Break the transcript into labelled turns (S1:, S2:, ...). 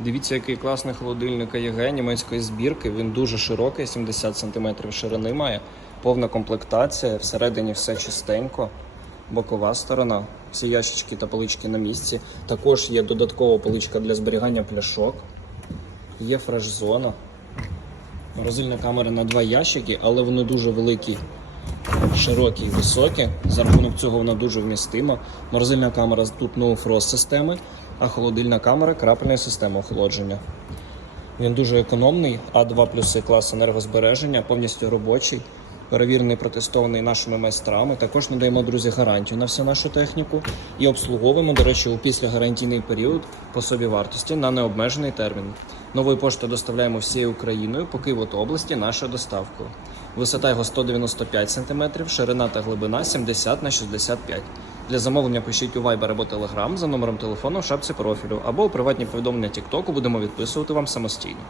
S1: Дивіться, який класний холодильник АЄГ німецької збірки. Він дуже широкий, 70 см ширини має, повна комплектація, всередині все чистенько, бокова сторона. Всі ящички та полички на місці. Також є додаткова поличка для зберігання пляшок. Є фреш-зона. Морозильна камера на два ящики, але вони дуже великі, широкі і високі. За рахунок цього вона дуже вмістима. Морозильна камера тут frost системи, а холодильна камера крапельна система охолодження. Він дуже економний, А2 плюси клас енергозбереження, повністю робочий, перевірений, протестований нашими майстрами. Також надаємо, друзі, гарантію на всю нашу техніку і обслуговуємо, до речі, у післягарантійний період по собі вартості на необмежений термін. Новою поштою доставляємо всією Україною по Києву області нашою доставкою. Висота його 195 см, ширина та глибина 70 на 65 Для замовлення пишіть у Viber або Telegram за номером телефону в шапці профілю або у приватні повідомлення TikTok будемо відписувати вам самостійно.